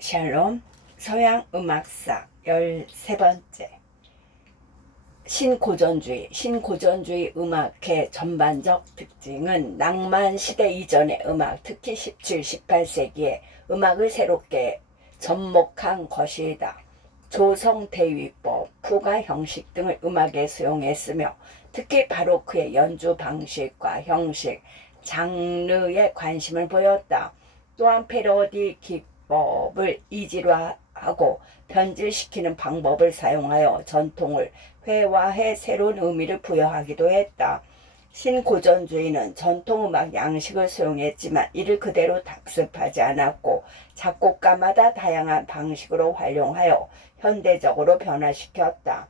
샬롬 서양 음악사 13번째 신고전주의 음악의 전반적 특징은 낭만 시대 이전의 음악, 특히 17, 18세기의 음악을 새롭게 접목한 것이다. 조성 대위법, 푸가 형식 등을 음악에 수용했으며 특히 바로크의 연주 방식과 형식, 장르에 관심을 보였다. 또한 패러디 기법을 이질화하고 변질시키는 방법을 사용하여 전통을 회화해 새로운 의미를 부여하기도 했다. 신고전주의는 전통음악 양식을 수용했지만 이를 그대로 답습하지 않았고 작곡가마다 다양한 방식으로 활용하여 현대적으로 변화시켰다.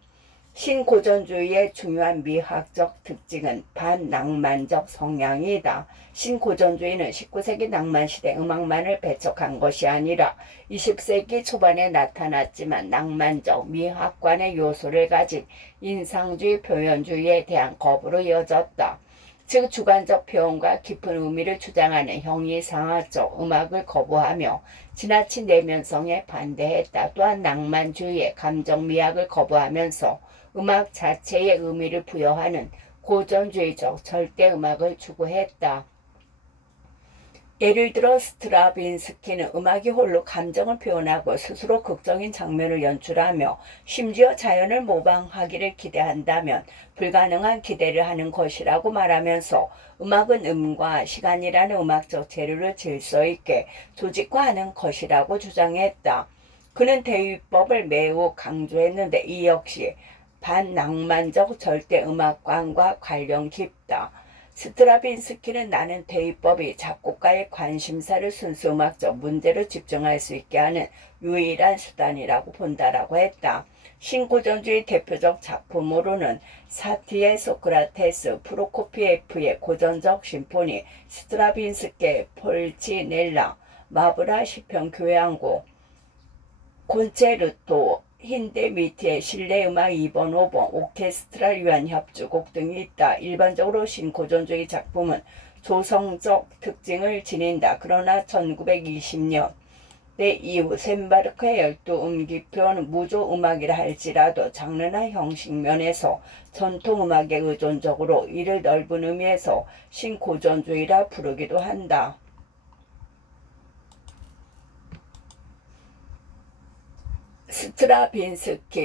신고전주의의 중요한 미학적 특징은 반낭만적 성향이다. 신고전주의는 19세기 낭만시대 음악만을 배척한 것이 아니라 20세기 초반에 나타났지만 낭만적 미학관의 요소를 가진 인상주의 표현주의에 대한 거부로 이어졌다. 즉 주관적 표현과 깊은 의미를 주장하는 형이상학적 음악을 거부하며 지나친 내면성에 반대했다. 또한 낭만주의의 감정미학을 거부하면서 음악 자체의 의미를 부여하는 고전주의적 절대음악을 추구했다. 예를 들어 스트라빈스키는 음악이 홀로 감정을 표현하고 스스로 극적인 장면을 연출하며 심지어 자연을 모방하기를 기대한다면 불가능한 기대를 하는 것이라고 말하면서 음악은 음과 시간이라는 음악적 재료를 질서 있게 조직화하는 것이라고 주장했다. 그는 대위법을 매우 강조했는데 이 역시 반낭만적 절대음악관과 관련 깊다. 스트라빈스키는 나는 대위법이 작곡가의 관심사를 순수 음악적 문제로 집중할 수 있게 하는 유일한 수단이라고 본다라고 했다. 신고전주의 대표적 작품으로는 사티의 소크라테스, 프로코피에프의 고전적 심포니, 스트라빈스키의 폴치넬라, 마브라 시편 교향곡, 콘체르토, 힌데미티의 실내음악 2번, 5번, 오케스트라를 위한 협주곡 등이 있다. 일반적으로 신고전주의 작품은 조성적 특징을 지닌다. 그러나 1920년 이후 셈바르크의 12음기표는 무조음악이라 할지라도 장르나 형식 면에서 전통음악에 의존적으로 이를 넓은 의미에서 신고전주의라 부르기도 한다.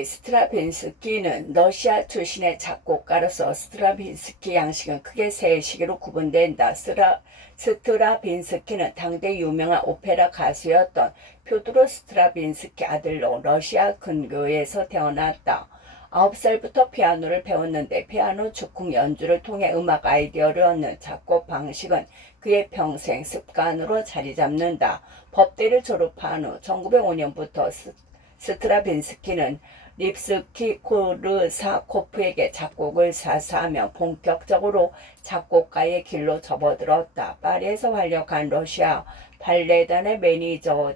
스트라빈스키는 러시아 출신의 작곡가로서 스트라빈스키 양식은 크게 세 시기로 구분된다. 스트라빈스키는 당대 유명한 오페라 가수였던 표드로 스트라빈스키 아들로 러시아 근교에서 태어났다. 9살부터 피아노를 배웠는데 피아노 즉흥 연주를 통해 음악 아이디어를 얻는 작곡 방식은 그의 평생 습관으로 자리 잡는다. 법대를 졸업한 후 1905년부터 스트라빈스키는 립스키-코르사코프에게 작곡을 사사하며 본격적으로 작곡가의 길로 접어들었다. 파리에서 활약한 러시아 발레단의 매니저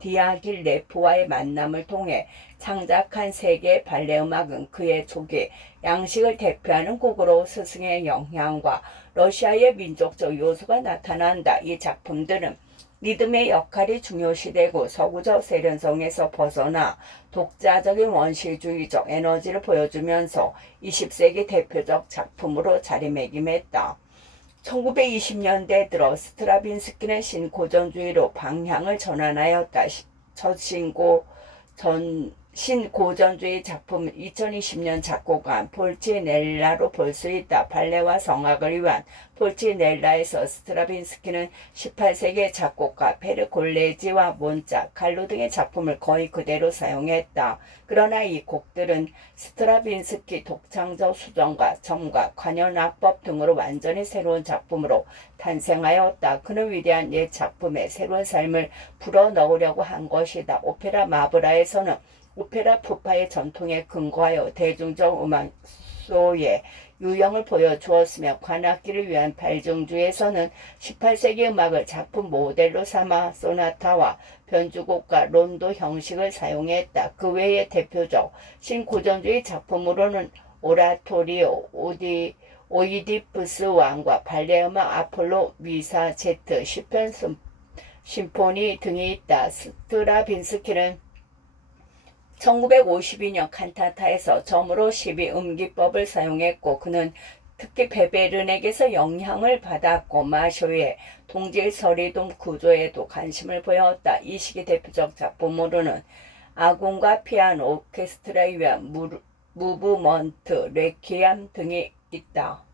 디아길레프와의 만남을 통해 창작한 세계 발레 음악은 그의 초기 양식을 대표하는 곡으로 스승의 영향과 러시아의 민족적 요소가 나타난다. 이 작품들은 리듬의 역할이 중요시되고 서구적 세련성에서 벗어나 독자적인 원시주의적 에너지를 보여주면서 20세기 대표적 작품으로 자리매김했다. 1920년대 들어 스트라빈스키는 신고전주의로 방향을 전환하였다. 신고전주의 작품은 2020년 작곡한 폴치넬라로 볼 수 있다. 발레와 성악을 위한 폴치넬라에서 스트라빈스키는 18세기의 작곡가 페르골레지와 몬짜, 갈로 등의 작품을 거의 그대로 사용했다. 그러나 이 곡들은 스트라빈스키 독창적 수정과 점과 관현악법 등으로 완전히 새로운 작품으로 탄생하였다. 그는 위대한 옛 작품에 새로운 삶을 불어넣으려고 한 것이다. 오페라 마브라에서는 오페라 푸파의 전통에 근거하여 대중적 음악소의 유형을 보여주었으며 관악기를 위한 발중주에서는 18세기 음악을 작품 모델로 삼아 소나타와 변주곡과 론도 형식을 사용했다. 그 외의 대표적 신고전주의 작품으로는 오라토리오, 오이디푸스 왕과 발레음악 아폴로 위사 제트, 시편 심포니 등이 있다. 스트라빈스키는 1952년 칸타타에서 처음으로 12음기법을 사용했고 그는 특히 베베른에게서 영향을 받았고 마쇼의 동질 서리돔 구조에도 관심을 보였다. 이 시기 대표적 작품으로는 아군과 피아노 오케스트라에 위한 무브먼트, 레퀴엠 등이 있다.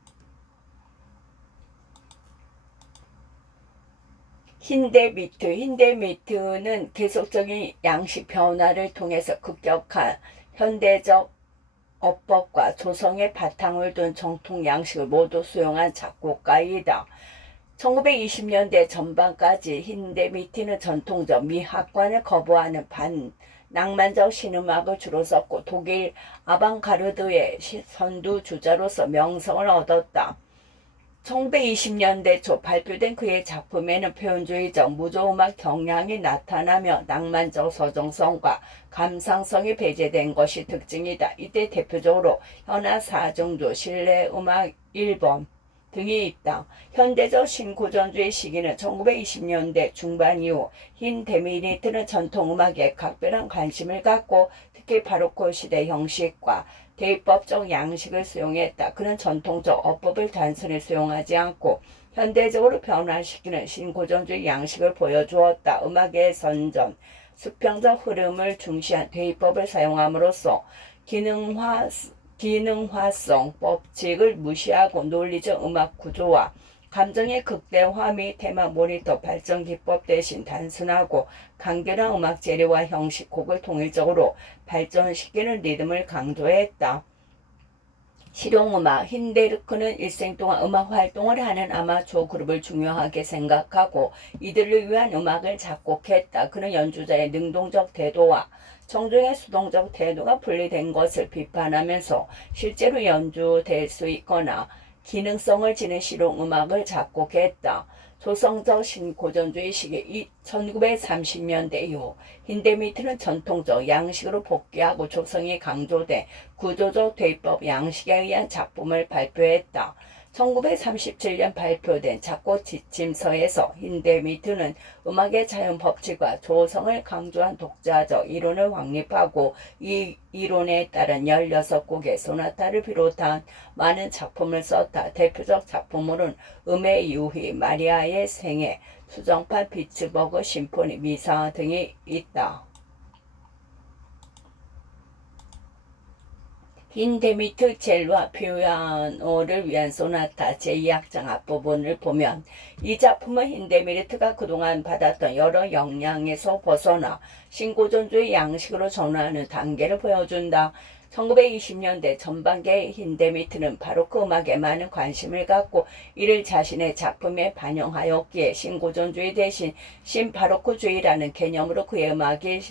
힌데미트는 계속적인 양식 변화를 통해서 급격한 현대적 어법과 조성의 바탕을 둔 정통 양식을 모두 수용한 작곡가이다. 1920년대 전반까지 힌데미티는 전통적 미학관을 거부하는 낭만적 신음악을 주로 썼고 독일 아방가르드의 선두주자로서 명성을 얻었다. 1920년대 초 발표된 그의 작품에는 표현주의적 무조음악 경향이 나타나며 낭만적 서정성과 감상성이 배제된 것이 특징이다. 이때 대표적으로 현아 사중조, 실내음악 1번 등이 있다. 현대적 신고전주의 시기는 1920년대 중반 이후 힌데미니트는 전통음악에 각별한 관심을 갖고 특히 바로크 시대 형식과 대입법적 양식을 수용했다. 그는 전통적 어법을 단순히 수용하지 않고 현대적으로 변화시키는 신고전주의 양식을 보여주었다. 음악의 선전, 수평적 흐름을 중시한 대입법을 사용함으로써 기능화성 법칙을 무시하고 논리적 음악 구조와 감정의 극대화 및 테마 모니터 발전 기법 대신 단순하고 간결한 음악 재료와 형식 곡을 통일적으로 발전시키는 리듬을 강조했다. 실용음악 힌데르크는 일생 동안 음악 활동을 하는 아마추어 그룹을 중요하게 생각하고 이들을 위한 음악을 작곡했다. 그는 연주자의 능동적 태도와 청중의 수동적 태도가 분리된 것을 비판하면서 실제로 연주될 수 있거나 기능성을 지닌 실용음악을 작곡했다. 조성적 신고전주의 시기 1930년대 이후 힌데미트는 전통적 양식으로 복귀하고 조성이 강조된 구조적 대입법 양식에 의한 작품을 발표했다. 1937년 발표된 작곡 지침서에서 힌데미트는 음악의 자연 법칙과 조성을 강조한 독자적 이론을 확립하고 이 이론에 따른 16곡의 소나타를 비롯한 많은 작품을 썼다. 대표적 작품으로는 음의 유희, 마리아의 생애, 수정판 비츠버그 심포니, 미사 등이 있다. 힌데미트 첼로와 피아노를 위한 소나타 제2악장 앞부분을 보면 이 작품은 힌데미트가 그동안 받았던 여러 영향에서 벗어나 신고전주의 양식으로 전환하는 단계를 보여준다. 1920년대 전반기의 힌데미트는 바로크 음악에 많은 관심을 갖고 이를 자신의 작품에 반영하였기에 신고전주의 대신 신바로크주의라는 개념으로 그의 음악이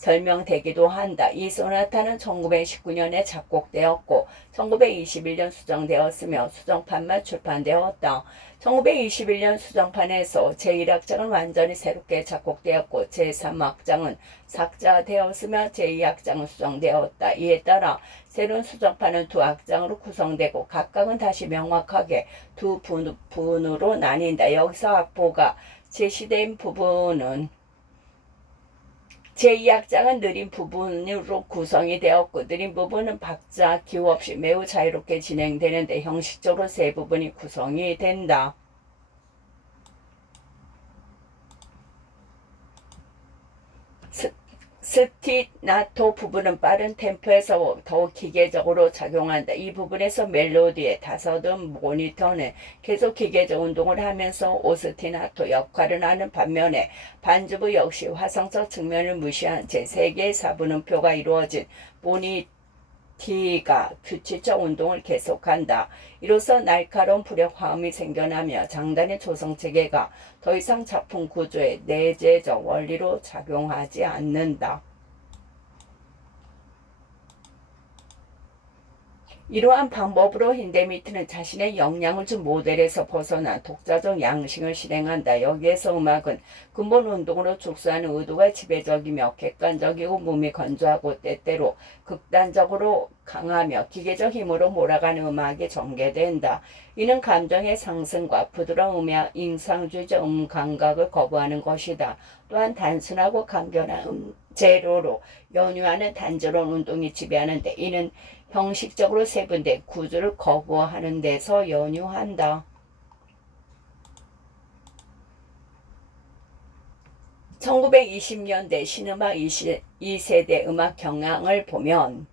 설명되기도 한다. 이 소나타는 1919년에 작곡되었고 1921년 수정되었으며 수정판만 출판되었다. 1921년 수정판에서 제1악장은 완전히 새롭게 작곡되었고 제3악장은 삭제되었으며 제2악장은 수정되었다. 이에 따라 새로운 수정판은 두 악장으로 구성되고 각각은 다시 명확하게 두 부분으로 나뉜다. 여기서 악보가 제시된 부분은 제2악장은 느린 부분으로 구성이 되었고 느린 부분은 박자, 기호 없이 매우 자유롭게 진행되는데 형식적으로 세 부분이 구성이 된다. 스티나토 부분은 빠른 템포에서 더욱 기계적으로 작용한다. 이 부분에서 멜로디의 다섯음 모니터는 계속 기계적 운동을 하면서 오스티나토 역할을 하는 반면에 반주부 역시 화성적 측면을 무시한 제3개의 4분음표가 이루어진 모니티가 규칙적 운동을 계속한다. 이로써 날카로운 불역 화음이 생겨나며 장단의 조성체계가 더 이상 작품 구조의 내재적 원리로 작용하지 않는다. 이러한 방법으로 힌데미트는 자신의 영향을 준 모델에서 벗어난 독자적 양식을 실행한다. 여기에서 음악은 근본 운동으로 축소하는 의도가 지배적이며 객관적이고 몸이 건조하고 때때로 극단적으로 강하며 기계적 힘으로 몰아가는 음악이 전개된다. 이는 감정의 상승과 부드러운 음의 인상주의적 감각을 거부하는 것이다. 또한 단순하고 간결한 재료로 연유하는 단조로운 운동이 지배하는데 이는 형식적으로 세분된 구조를 거부하는 데서 연유한다. 1920년대 신음악 2세대 음악 경향을 보면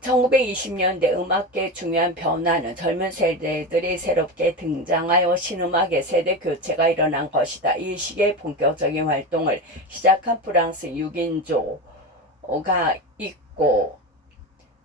1920년대 음악계의 중요한 변화는 젊은 세대들이 새롭게 등장하여 신음악의 세대 교체가 일어난 것이다. 이 시기에 본격적인 활동을 시작한 프랑스 6인조가 있고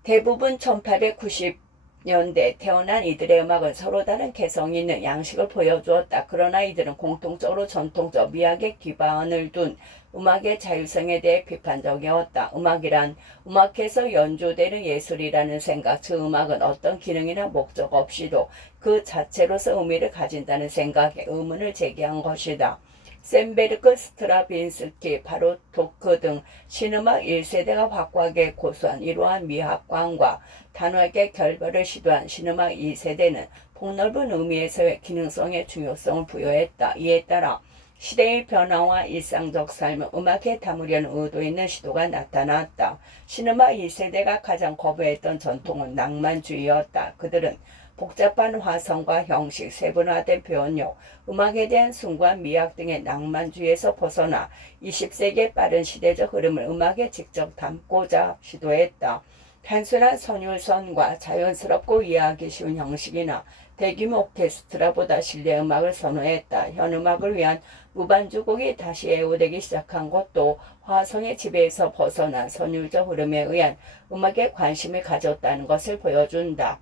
대부분 1890년대 태어난 이들의 음악은 서로 다른 개성 있는 양식을 보여주었다. 그러나 이들은 공통적으로 전통적 미학에 기반을 둔 음악의 자유성에 대해 비판적이었다. 음악이란 음악에서 연주되는 예술이라는 생각, 즉 음악은 어떤 기능이나 목적 없이도 그 자체로서 의미를 가진다는 생각에 의문을 제기한 것이다. 셈베르크, 스트라빈스키, 바로토크 등 신음악 1세대가 확고하게 고수한 이러한 미학관과 단호하게 결별을 시도한 신음악 2세대는 폭넓은 의미에서의 기능성의 중요성을 부여했다. 이에 따라 시대의 변화와 일상적 삶을 음악에 담으려는 의도 있는 시도가 나타났다. 신음악 2세대가 가장 거부했던 전통은 낭만주의였다. 그들은 복잡한 화성과 형식, 세분화된 표현력, 음악에 대한 숭고한 미학 등의 낭만주의에서 벗어나 20세기의 빠른 시대적 흐름을 음악에 직접 담고자 시도했다. 단순한 선율선과 자연스럽고 이해하기 쉬운 형식이나 대규모 오케스트라보다 실내 음악을 선호했다. 현음악을 위한 무반주곡이 다시 애호되기 시작한 것도 화성의 지배에서 벗어난 선율적 흐름에 의한 음악에 관심을 가졌다는 것을 보여준다.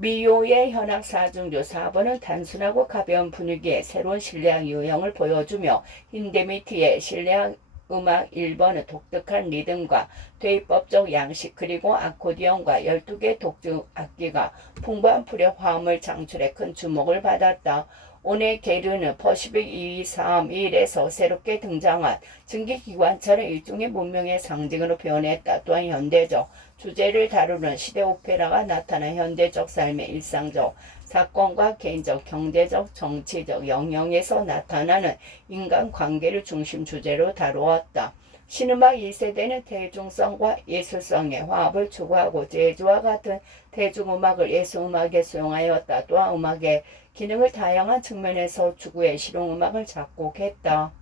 미요의 현악 4중주 4번은 단순하고 가벼운 분위기의 새로운 실내악 유형을 보여주며 힌데미트의 실내악 음악 1번은 독특한 리듬과 대입법적 양식 그리고 아코디언과 12개 독주 악기가 풍부한 풀의 화음을 창출해 큰 주목을 받았다. 오네게르는 퍼시픽 2231에서 새롭게 등장한 증기기관차를 일종의 문명의 상징으로 표현했다. 또한 현대적 주제를 다루는 시대 오페라가 나타난 현대적 삶의 일상적 사건과 개인적, 경제적, 정치적 영역에서 나타나는 인간관계를 중심 주제로 다루었다. 신음악 2세대는 대중성과 예술성의 화합을 추구하고 재즈와 같은 대중음악을 예술음악에 수용하였다. 또한 음악의 기능을 다양한 측면에서 추구해 실용음악을 작곡했다.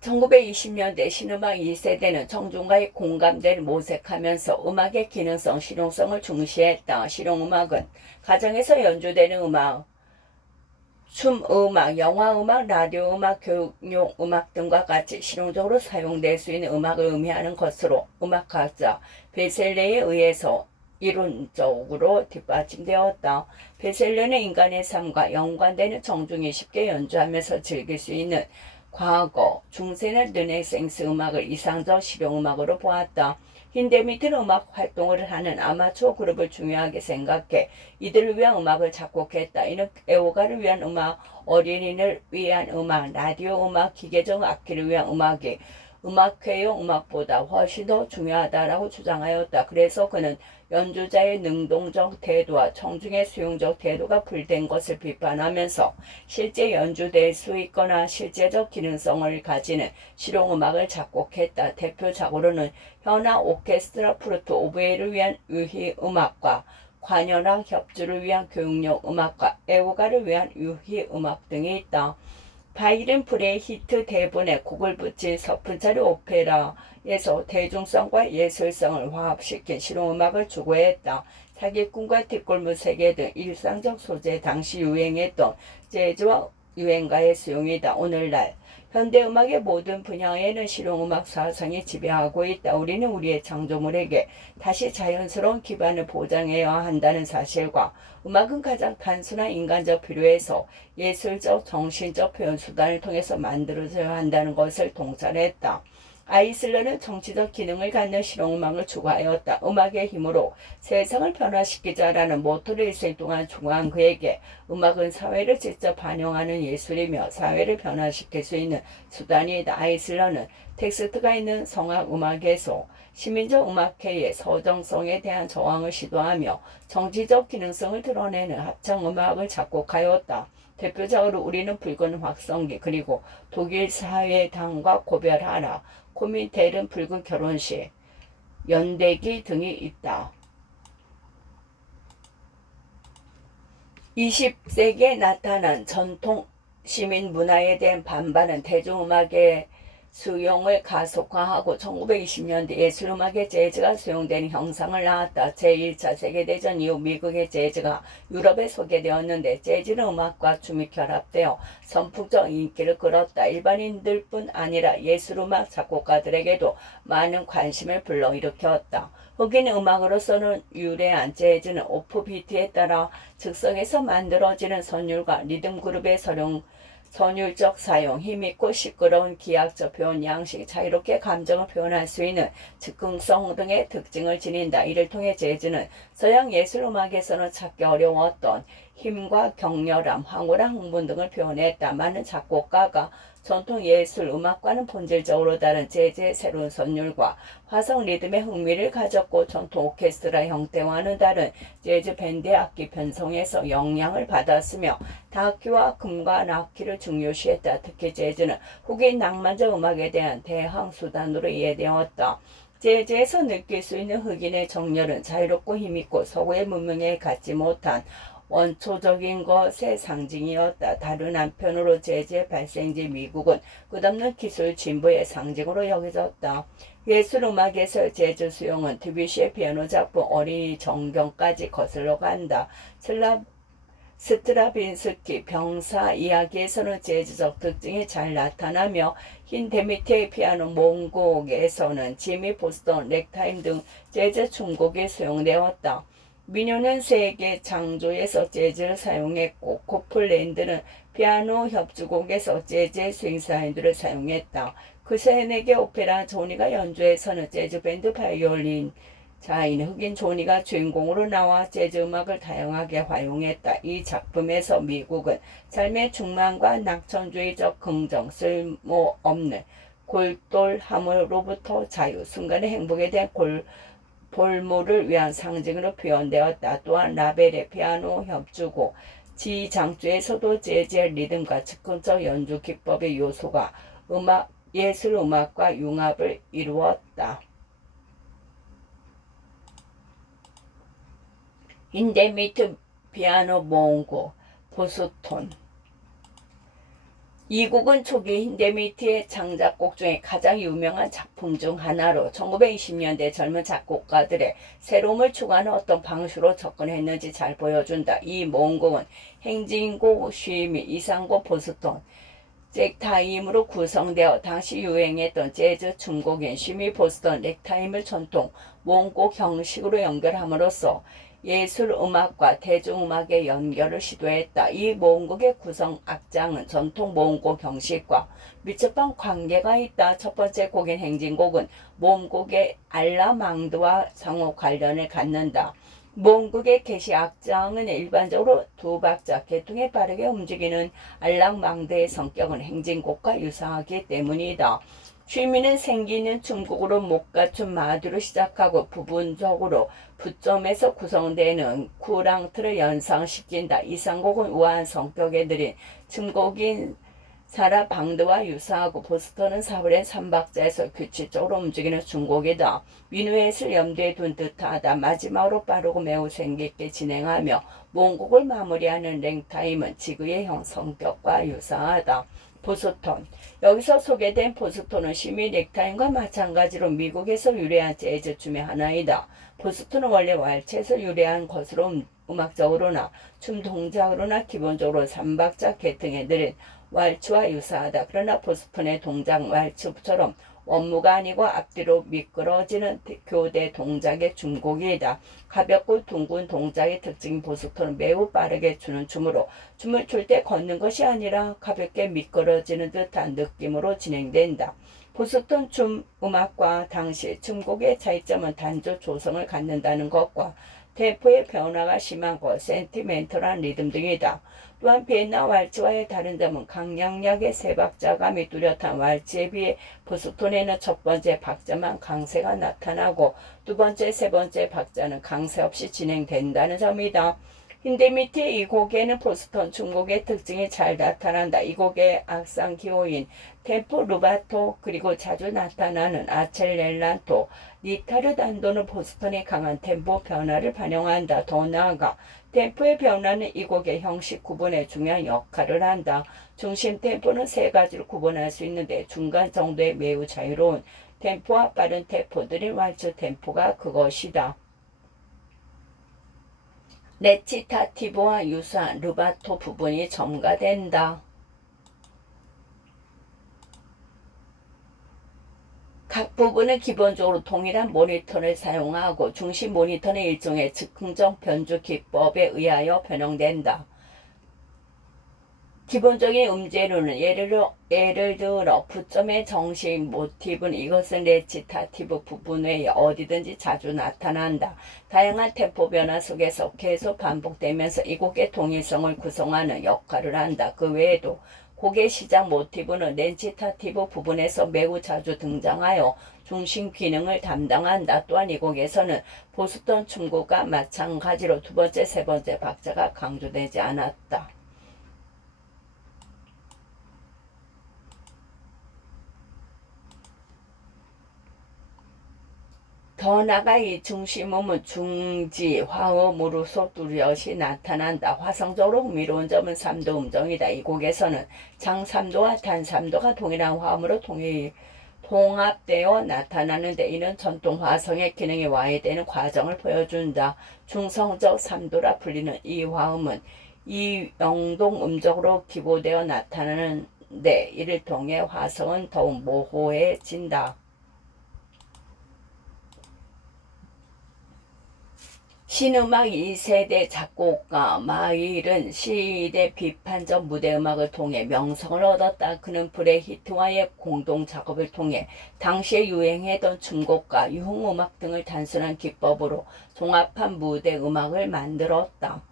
1920년대 신음악 2세대는 청중과의 공감대를 모색하면서 음악의 기능성, 실용성을 중시했다. 실용음악은 가정에서 연주되는 음악, 춤음악, 영화음악, 라디오음악, 교육용 음악 등과 같이 실용적으로 사용될 수 있는 음악을 의미하는 것으로 음악학자 베셀레에 의해서 이론적으로 뒷받침되었다. 베셀레는 인간의 삶과 연관되는 청중이 쉽게 연주하면서 즐길 수 있는 과거, 중세는 르네상스 음악을 이상적 실용음악으로 보았다. 힌데미트는 음악 활동을 하는 아마추어 그룹을 중요하게 생각해 이들을 위한 음악을 작곡했다. 이는 애호가를 위한 음악, 어린이를 위한 음악, 라디오 음악, 기계적 악기를 위한 음악이 음악회용 음악보다 훨씬 더 중요하다라고 주장하였다. 그래서 그는 연주자의 능동적 태도와 청중의 수용적 태도가 불된 것을 비판하면서 실제 연주될 수 있거나 실제적 기능성을 가지는 실용음악을 작곡했다. 대표작으로는 현악 오케스트라 프루트 오보에를 위한 유희 음악과 관현악 협주를 위한 교육용 음악과 애호가를 위한 유희 음악 등이 있다. 바이른 프레 히트 대본에 곡을 붙인 서푼짜리 오페라에서 대중성과 예술성을 화합시킨 실용음악을 추구했다. 사기꾼과 뒷골무 세계 등 일상적 소재 당시 유행했던 재즈와 유행가의 수용이다. 오늘날 현대음악의 모든 분야에는 실용음악 사상이 지배하고 있다. 우리는 우리의 창조물에게 다시 자연스러운 기반을 보장해야 한다는 사실과 음악은 가장 단순한 인간적 필요에서 예술적, 정신적 표현 수단을 통해서 만들어져야 한다는 것을 동찰했다. 아이슬러는 정치적 기능을 갖는 실용음악을 추구하였다. 음악의 힘으로 세상을 변화시키자라는 모토를 일생 동안 추구한 그에게 음악은 사회를 직접 반영하는 예술이며 사회를 변화시킬 수 있는 수단이다. 아이슬러는 텍스트가 있는 성악 음악에서 시민적 음악회의 서정성에 대한 저항을 시도하며 정치적 기능성을 드러내는 합창음악을 작곡하였다. 대표적으로 우리는 붉은 확성기, 그리고 독일 사회당과 고별하라, 코민텔은 붉은 결혼식, 연대기 등이 있다. 20세기에 나타난 전통 시민 문화에 대한 반발은 대중음악의 수용을 가속화하고 1920년대 예술음악의 재즈가 수용되는 형상을 낳았다. 제1차 세계대전 이후 미국의 재즈가 유럽에 소개되었는데 재즈는 음악과 춤이 결합되어 선풍적 인기를 끌었다. 일반인들뿐 아니라 예술음악 작곡가들에게도 많은 관심을 불러일으켰다. 흑인 음악으로서는 유래한 재즈는 오프비트에 따라 즉석에서 만들어지는 선율과 리듬 그룹의 선율적 사용, 힘있고 시끄러운 기하적 표현 양식, 자유롭게 감정을 표현할 수 있는 즉흥성 등의 특징을 지닌다. 이를 통해 재즈는 서양 예술음악에서는 찾기 어려웠던 힘과 격렬함, 황홀한 흥분 등을 표현했다. 많은 작곡가가 전통 예술 음악과는 본질적으로 다른 재즈의 새로운 선율과 화성 리듬에 흥미를 가졌고 전통 오케스트라 형태와는 다른 재즈 밴드의 악기 편성에서 영향을 받았으며 다큐와 금과 낙키를 중요시했다. 특히 재즈는 흑인 낭만적 음악에 대한 대항 수단으로 이해되었다. 재즈에서 느낄 수 있는 흑인의 정열은 자유롭고 힘있고 서구의 문명에 갖지 못한 원초적인 것의 상징이었다. 다른 한편으로 재즈의 발생지 미국은 끝없는 기술 진보의 상징으로 여겨졌다. 예술음악에서 재즈 수용은 드뷔시의 피아노 작품 어린이 정경까지 거슬러 간다. 스트라빈스키 병사 이야기에서는 재즈적 특징이 잘 나타나며 흰 데미티의 피아노 몽곡에서는 지미 보스턴, 렉타임 등 재즈 춤곡이 수용되었다. 민요는 세계 창조에서 재즈를 사용했고 코플랜드는 피아노 협주곡에서 재즈의 스윙 사운드를 사용했다. 그 세네개 오페라 조니가 연주해서는 재즈 밴드 바이올린 자인 흑인 조니가 주인공으로 나와 재즈 음악을 다양하게 활용했다. 이 작품에서 미국은 삶의 충만과 낙천주의적 긍정, 쓸모없는 골똘함으로부터 자유, 순간의 행복에 대한 볼모를 위한 상징으로 표현되었다. 또한 라벨의 피아노 협주곡 지장주에서도 재즈의 리듬과 즉흥적 연주 기법의 요소가 예술 음악과 융합을 이루었다. 인데미트 피아노 몽고 보스톤 이 곡은 초기 힌데미트의 창작곡 중에 가장 유명한 작품 중 하나로 1920년대 젊은 작곡가들의 새로움을 추구하는 어떤 방식으로 접근했는지 잘 보여준다. 이 몽곡은 행진곡, 쉬미, 이상곡, 보스톤, 잭타임으로 구성되어 당시 유행했던 재즈 춤곡인 쉬미, 보스턴, 렉타임을 전통 몽곡 형식으로 연결함으로써 예술 음악과 대중음악의 연결을 시도했다. 이 몽곡의 구성 악장은 전통 몽곡 형식과 밀접한 관계가 있다. 첫 번째 곡인 행진곡은 몽곡의 알라망드와 상호 관련을 갖는다. 몽곡의 개시 악장은 일반적으로 두 박자 계통에 빠르게 움직이는 알랑망드의 성격은 행진곡과 유사하기 때문이다. 취미는 생기는 춤곡으로 목가춤 마두로 시작하고 부분적으로 부점에서 구성되는 쿠랑트를 연상시킨다. 이상곡은 우아한 성격에 들인 춤곡인 사라방드와 유사하고 보스턴은 사브렌 3박자에서 규칙적으로 움직이는 춤곡이다. 미누엣을 염두에 둔 듯하다. 마지막으로 빠르고 매우 생기있게 진행하며 몽곡을 마무리하는 랭타임은 지그의 형 성격과 유사하다. 보스턴 여기서 소개된 보스턴은 시미 넥타임과 마찬가지로 미국에서 유래한 재즈 춤의 하나이다. 보스턴은 원래 왈츠에서 유래한 것으로 음악적으로나 춤 동작으로나 기본적으로 3박자 계통에 느린 왈츠와 유사하다. 그러나 보스턴의 동작 왈츠처럼 원무가 아니고 앞뒤로 미끄러지는 교대 동작의 춤곡이다. 가볍고 둥근 동작의 특징인 보스턴은 매우 빠르게 추는 춤으로 춤을 출 때 걷는 것이 아니라 가볍게 미끄러지는 듯한 느낌으로 진행된다. 보스턴 춤 음악과 당시 춤곡의 차이점은 단조 조성을 갖는다는 것과 템포의 변화가 심한 것, 센티멘털한 리듬 등이다. 또한 비엔나 왈츠와의 다른 점은 강약약의 세 박자감이 뚜렷한 왈츠에 비해 보스톤에는 첫 번째 박자만 강세가 나타나고 두 번째, 세 번째 박자는 강세 없이 진행된다는 점이다. 힌데미티의 이 곡에는 보스턴 춤곡의 특징이 잘 나타난다. 이 곡의 악상 기호인 템포 루바토 그리고 자주 나타나는 아첼렐란토, 니타르단도는 보스턴의 강한 템포 변화를 반영한다. 더 나아가 템포의 변화는 이 곡의 형식 구분에 중요한 역할을 한다. 중심 템포는 세 가지로 구분할 수 있는데 중간 정도의 매우 자유로운 템포와 빠른 템포들인 왈츠 템포가 그것이다. 레치타티보와 유사한 루바토 부분이 첨가된다. 각 부분은 기본적으로 동일한 모니터를 사용하고 중심 모니터는 일종의 즉흥적 변주 기법에 의하여 변형된다. 기본적인 음재료는 예를 들어 부점의 정식 모티브는 이것은 레치타티브 부분 외에 어디든지 자주 나타난다. 다양한 템포 변화 속에서 계속 반복되면서 이 곡의 동일성을 구성하는 역할을 한다. 그 외에도 곡의 시작 모티브는 레치타티브 부분에서 매우 자주 등장하여 중심 기능을 담당한다. 또한 이 곡에서는 보스턴 춤곡과 마찬가지로 두 번째, 세 번째 박자가 강조되지 않았다. 더 나아가 이 중심음은 중지, 화음으로서 뚜렷이 나타난다. 화성적으로 흥미로운 점은 3도 음정이다. 이 곡에서는 장 3도와 단 3도가 동일한 화음으로 통합되어 나타나는데 이는 전통 화성의 기능이 와해되는 과정을 보여준다. 중성적 3도라 불리는 이 화음은 이 영동 음적으로 기보되어 나타나는데 이를 통해 화성은 더욱 모호해진다. 신음악 2세대 작곡가 마일은 시대 비판적 무대음악을 통해 명성을 얻었다. 그는 브레히트와의 공동 작업을 통해 당시에 유행했던 춤곡과 유흥음악 등을 단순한 기법으로 종합한 무대음악을 만들었다.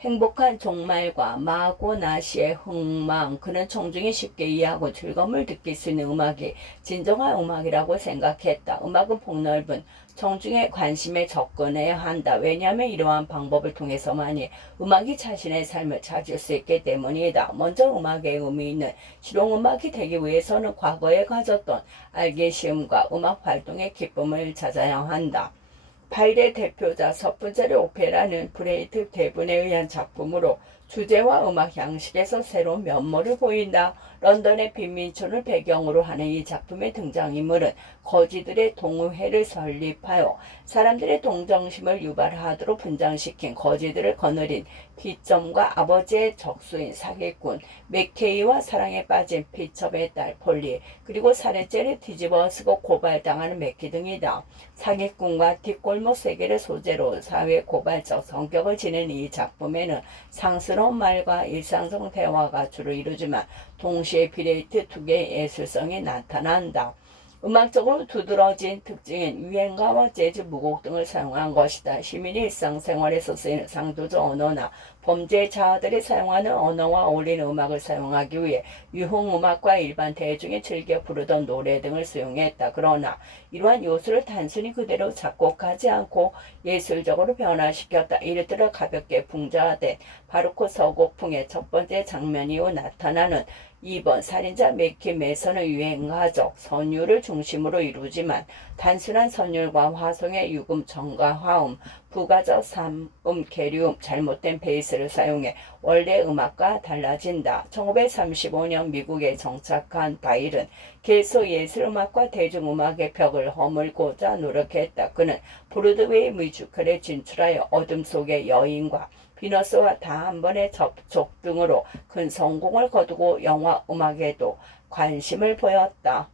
행복한 종말과 마고나시의 흥망, 그는 청중이 쉽게 이해하고 즐거움을 느낄 수 있는 음악이 진정한 음악이라고 생각했다. 음악은 폭넓은 청중의 관심에 접근해야 한다. 왜냐하면 이러한 방법을 통해서만이 음악이 자신의 삶을 찾을 수 있기 때문이다. 먼저 음악의 의미 있는 실용음악이 되기 위해서는 과거에 가졌던 알게시움과 음악 활동의 기쁨을 찾아야 한다. 바일의 대표자 첫 번째로 오페라는 브레이트 대분에 의한 작품으로 주제와 음악 양식에서 새로운 면모를 보인다. 런던의 빈민촌을 배경으로 하는 이 작품의 등장인물은 거지들의 동호회를 설립하여 사람들의 동정심을 유발하도록 분장시킨 거지들을 거느린 피점과 아버지의 적수인 사기꾼 맥케이와 사랑에 빠진 피첩의 딸 폴리, 그리고 살해죄를 뒤집어쓰고 고발당하는 맥키 등이다. 사기꾼과 뒷골목 세계를 소재로 사회 고발적 성격을 지닌 이 작품에는 상스러운 말과 일상적 대화가 주로 이루지만 동시에 비레이트 두 개의 예술성이 나타난다. 음악적으로 두드러진 특징은 유행가와 재즈, 무곡 등을 사용한 것이다. 시민의 일상생활에서 쓰이는 상도적 언어나 범죄 자아들이 사용하는 언어와 어울리는 음악을 사용하기 위해 유흥음악과 일반 대중이 즐겨 부르던 노래 등을 사용했다. 그러나 이러한 요소를 단순히 그대로 작곡하지 않고 예술적으로 변화시켰다. 예를 들어 가볍게 풍자된 바로크 서곡풍의 첫 번째 장면 이후 나타나는 2번 살인자 맥키 매선은 유행가적 선율을 중심으로 이루지만 단순한 선율과 화성의 유금, 정과 화음, 부가적 삼음, 계류음, 잘못된 베이스를 사용해 원래 음악과 달라진다. 1935년 미국에 정착한 바일은 계속 예술음악과 대중음악의 벽을 허물고자 노력했다. 그는 브로드웨이 뮤지컬에 진출하여 어둠 속의 여인과 비너스와 다 한 번의 접촉 등으로 큰 성공을 거두고 영화 음악에도 관심을 보였다.